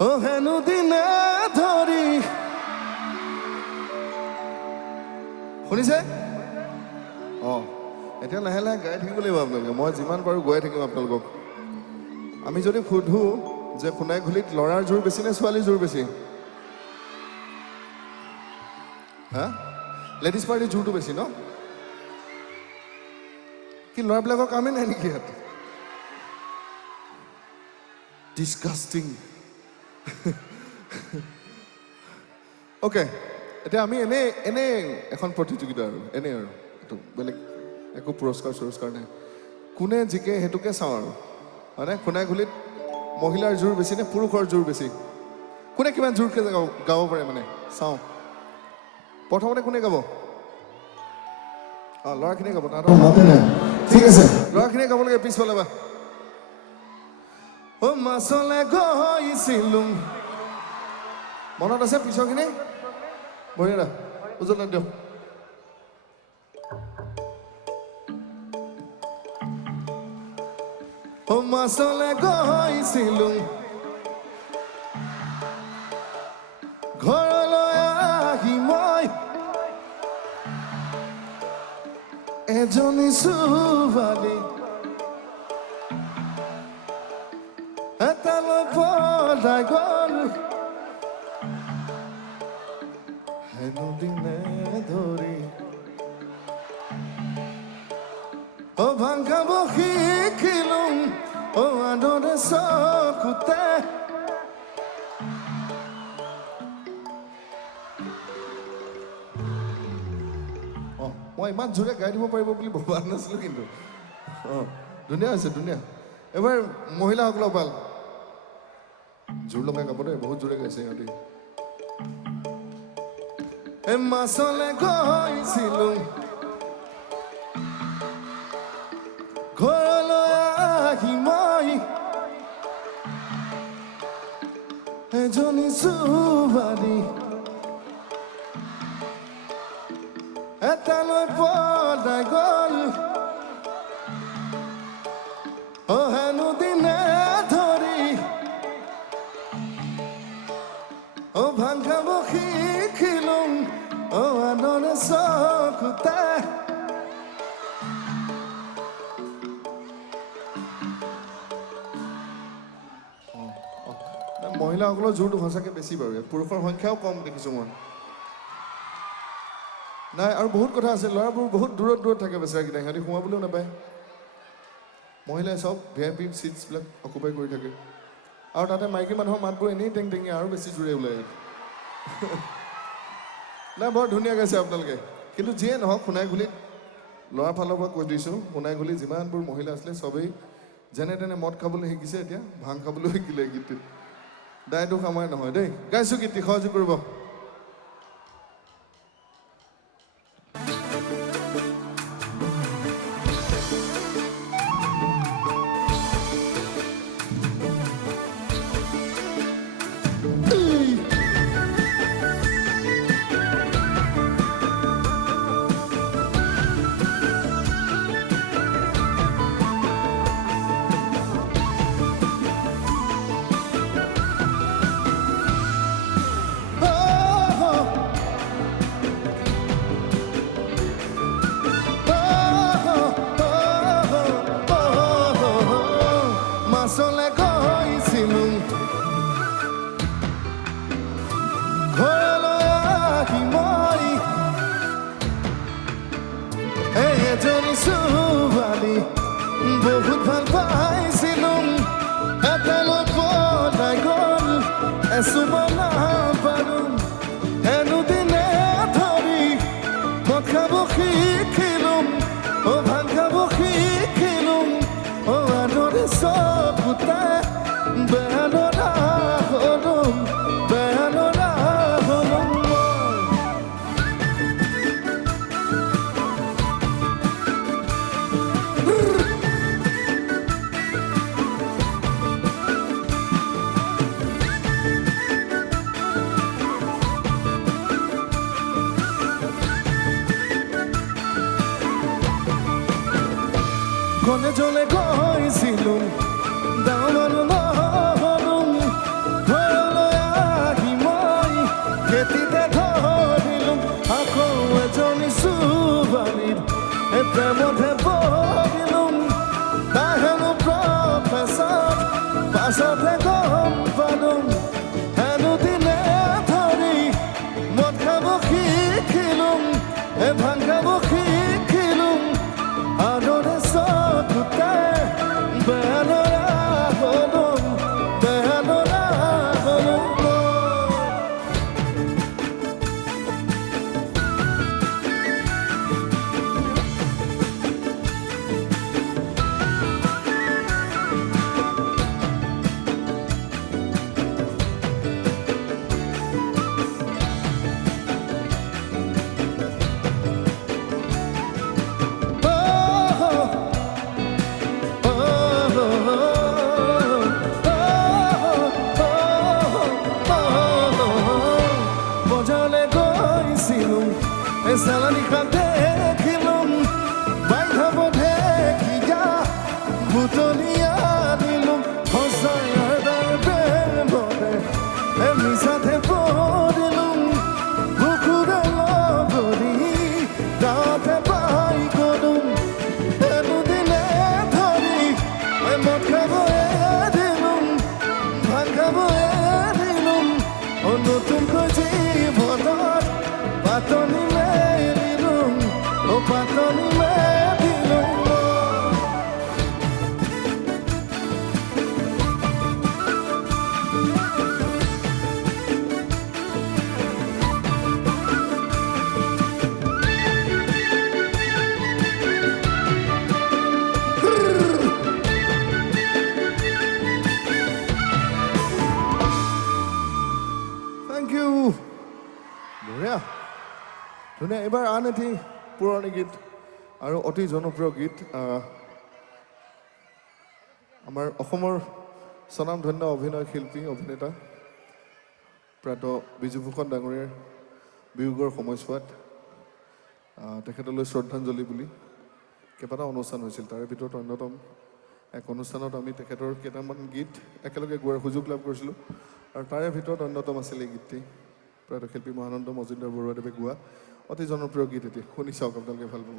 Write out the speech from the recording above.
ও হেনু দিনে ধৰি শুনিছে এতিয়া লাহে লাহে গাই থাকিব লাগিব আপোনালোকে মই যিমান পাৰোঁ গাই থাকিম আপোনালোকক আমি যদি সুধো যে সোণাইঘুলিত ল'ৰাৰ জোৰ বেছি নে ছোৱালীৰ জোৰ বেছি হা লেডিজ পাৰ্টিৰ জোৰটো বেছি ন কি ল'ৰাবিলাকৰ কামেই নাই নেকি ইয়াত ডিছকাষ্টিং অ'কে এতিয়া আমি এনেই এখন প্ৰতিযোগিতা আৰু এনেই আৰু এইটো বেলেগ একো পুৰস্কাৰ নাই কোনে জিকে সেইটোকে চাওঁ আৰু হয়নে সোণাইঘুলিত মহিলাৰ জোৰ বেছি নে পুৰুষৰ জোৰ বেছি কোনে কিমান জোৰকৈ গাব পাৰে মানে চাওঁ প্ৰথমতে কোনে গাব ল'ৰাখিনিয়ে গাব তাহাঁতৰ মাতে নাই ঠিক আছে ল'ৰাখিনিয়ে গাব লাগে পিছফালে বা মাছলে গৈছিলো মনত আছে পিছৰখিনি বঢ়িয়া দা উজ্জ্বল দিয়ক মাছলে গৈছিলো ঘৰলৈ আহি মই এজনী ছোৱালী এটালৈ পলাই গ'ল হেনু দিনে ধৰি ভাং খাব শিকিলো আদৰে চকুতে মই ইমান জোৰে গাই দিব পাৰিব বুলি ভবা নাছিলো কিন্তু ধুনীয়া হৈছে ধুনীয়া এবাৰ মহিলাসকলক ভাল জোৰ লগাই গাব দেই বহুত জোৰে গাইছে সিহঁতি মাছলে গৈছিলো ঘৰলৈ আহি মই এজনী ছোৱালী এটালৈ পলাই গ'ল হেনু দিনে ধৰি ভাং খাব শিকিলো আদৰে চকুতে মহিলাসকলৰ জোৰটো সঁচাকৈ বেছি বাৰু পুৰুষৰ সংখ্যাও কম দেখিছোঁ মই নাই আৰু বহুত কথা আছে ল'ৰাবোৰ বহুত দূৰত থাকে বেচেৰাকেইটা সিহঁতি সোমাবলৈও নাপায় মহিলাই চব VIP চিটছবিলাক অকুপাই কৰি থাকে আৰু তাতে মাইকী মানুহৰ মাতবোৰ এনেই টেং আৰু বেছি জোৰে ওলায় নাই বৰ ধুনীয়া গাইছে আপোনালোকে কিন্তু যিয়ে নহওক সোণাইঘুলিত ল'ৰাৰ ফালৰ পৰা কৈ দিছোঁ সোণাইঘুলিত যিমানবোৰ মহিলা আছিলে চবেই যেনে তেনে মদ খাবলৈ শিকিছে এতিয়া ভাং খাবলৈ শিকিলে গীতটোত দায় দোষ আমাৰ নহয় দেই গাইছোঁ গীতটি সহযোগ কৰিব মাছলে গৈছিলো ঘৰলৈ আহি মই এজনী ছোৱালী বহুত ভাল পাইছিলো এটালৈ পলাই গ'ল এচুমন নাপালো হেনু দিনে ধৰি মদ খাব শিকিলো ভাং খাব শিকিলো আদৰে চকুতে বেনৰা হলুম কলেজলৈ গৈছিলো ডাঙৰ নহ'লো পিছতে গম পালোঁ এনুদিনে ধৰি মদ খাব শিকিলোঁ ভাং খাব শিকিলোঁ আদৰে চকুতে বেয়া ল'ৰা হ'লোঁ বেয়া ল'ৰা হ'লোঁ চালানি খাতে দেখিলোঁ বাইধাব ঢেকিয়া বুটলিয়া দিলোঁ সঁচাই প্ৰেমতে মিছাতে পৰিলোঁ বুকুৰে লগৰি গাঁৱতে পাই গ'লোঁ এনুদিনে ধৰি মদ খাব দিলোঁ ভাং খাব দিলোঁ নতুনকৈ জীৱনত পাতনি মেলিলোঁ পাতনি মেলিলোঁ Thank you. বঢ়িয়া ধুনীয়া এইবাৰ আন এটি পুৰণি গীত আৰু অতি জনপ্ৰিয় গীত আমাৰ অসমৰ স্বনামধন্য অভিনয় শিল্পী অভিনেতা প্ৰাত বিজুভূষণ ডাঙৰীয়াৰ বিয়োগৰ সময়ছোৱাত তেখেতলৈ শ্ৰদ্ধাঞ্জলি বুলি কেইবাটাও অনুষ্ঠান হৈছিল তাৰে ভিতৰত অন্যতম এক অনুষ্ঠানত আমি তেখেতৰ কেইটামান গীত একেলগে গোৱাৰ সুযোগ লাভ কৰিছিলোঁ আৰু তাৰে ভিতৰত অন্যতম আছিল এই গীতটি প্ৰয়াত শিল্পী মহানন্দ মজুমদাৰ বৰুৱাদেৱে গোৱা অতি জনপ্ৰিয় গীত এটি শুনি চাওক আপোনালোকে ভাল পাব